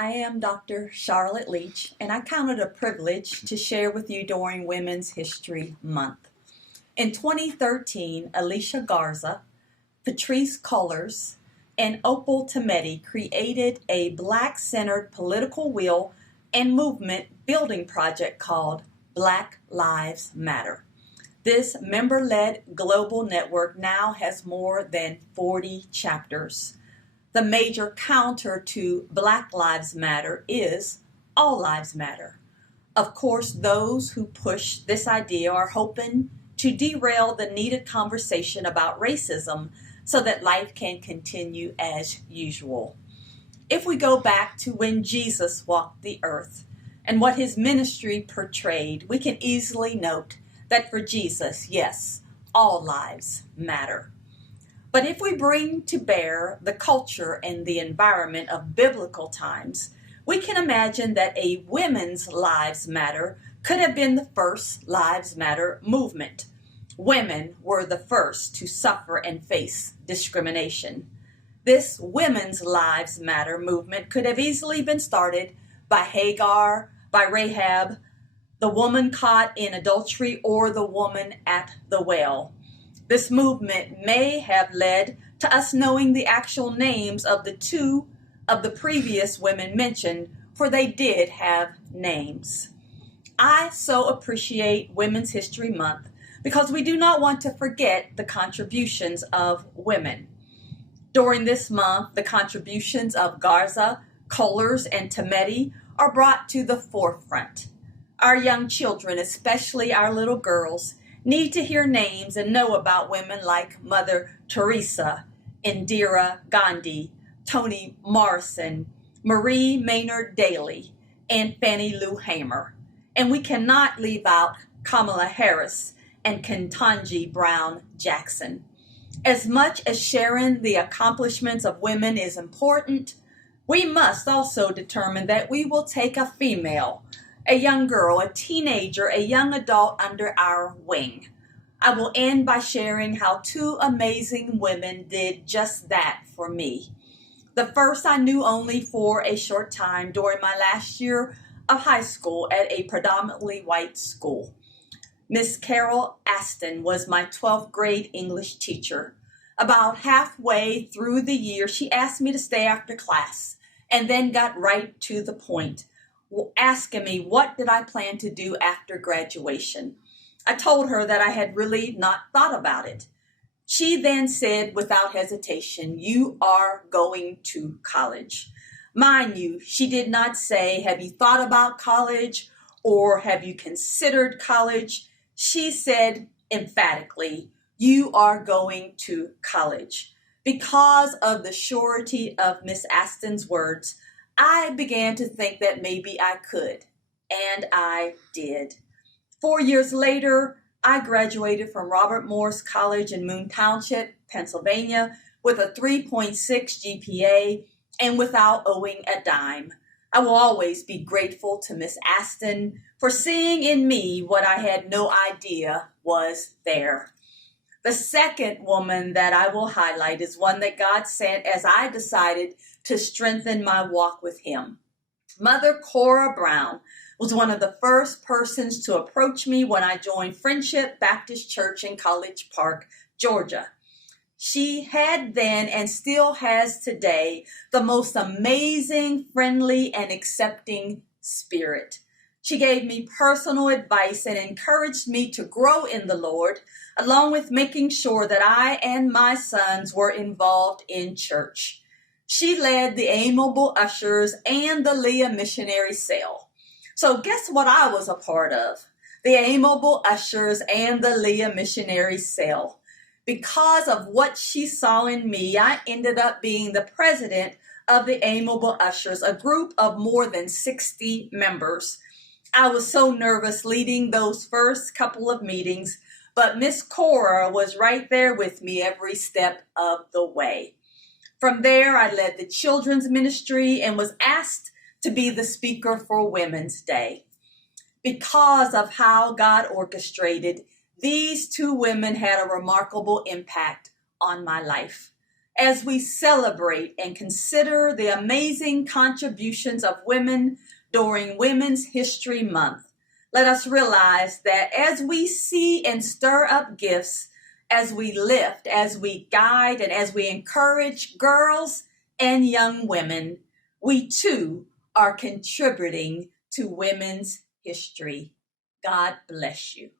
I am Dr. Charlotte Leach, and I count it a privilege to share with you during Women's History Month. In 2013, Alicia Garza, Patrice Cullors, and Opal Tometi created a Black-centered political will and movement building project called Black Lives Matter. This member-led global network now has more than 40 chapters. The major counter to Black Lives Matter is All Lives Matter. Of course, those who push this idea are hoping to derail the needed conversation about racism so that life can continue as usual. If we go back to when Jesus walked the earth and what his ministry portrayed, we can easily note that for Jesus, yes, all lives matter. But if we bring to bear the culture and the environment of biblical times, we can imagine that a women's lives matter could have been the first Lives Matter movement. Women were the first to suffer and face discrimination. This Women's Lives Matter movement could have easily been started by Hagar, by Rahab, the woman caught in adultery, or the woman at the well. This movement may have led to us knowing the actual names of the two of the previous women mentioned, for they did have names. I so appreciate Women's History Month because we do not want to forget the contributions of women. During this month, the contributions of Garza, Cullors, and Tometi are brought to the forefront. Our young children, especially our little girls, need to hear names and know about women like Mother Teresa, Indira Gandhi, Toni Morrison, Marie Maynard Daly, and Fannie Lou Hamer. And we cannot leave out Kamala Harris and Ketanji Brown Jackson. As much as sharing the accomplishments of women is important, we must also determine that we will take a female, a young girl, a teenager, a young adult under our wing. I will end by sharing how two amazing women did just that for me. The first I knew only for a short time during my last year of high school at a predominantly white school. Miss Carol Aston was my 12th grade English teacher. About halfway through the year, she asked me to stay after class and then got right to the point, asking me what did I plan to do after graduation. I told her that I had really not thought about it. She then said without hesitation, "You are going to college." Mind you, she did not say, "Have you thought about college?" or "Have you considered college?" She said emphatically, "You are going to college." Because of the surety of Miss Aston's words, I began to think that maybe I could, and I did. 4 years later, I graduated from Robert Morris College in Moon Township, Pennsylvania, with a 3.6 GPA and without owing a dime. I will always be grateful to Miss Aston for seeing in me what I had no idea was there. The second woman that I will highlight is one that God sent as I decided to strengthen my walk with him. Mother Cora Brown was one of the first persons to approach me when I joined Friendship Baptist Church in College Park, Georgia. She had then and still has today the most amazing, friendly, and accepting spirit. She gave me personal advice and encouraged me to grow in the Lord, along with making sure that I and my sons were involved in church. She led the Amiable Ushers and the Leah Missionary Cell. So guess what I was a part of? The Amiable Ushers and the Leah Missionary Cell. Because of what she saw in me, I ended up being the president of the Amiable Ushers, a group of more than 60 members. I was so nervous leading those first couple of meetings, but Miss Cora was right there with me every step of the way. From there, I led the children's ministry and was asked to be the speaker for Women's Day. Because of how God orchestrated, these two women had a remarkable impact on my life. as we celebrate and consider the amazing contributions of women during Women's History Month, let us realize that as we see and stir up gifts, as we lift, as we guide, and as we encourage girls and young women, we too are contributing to women's history. God bless you.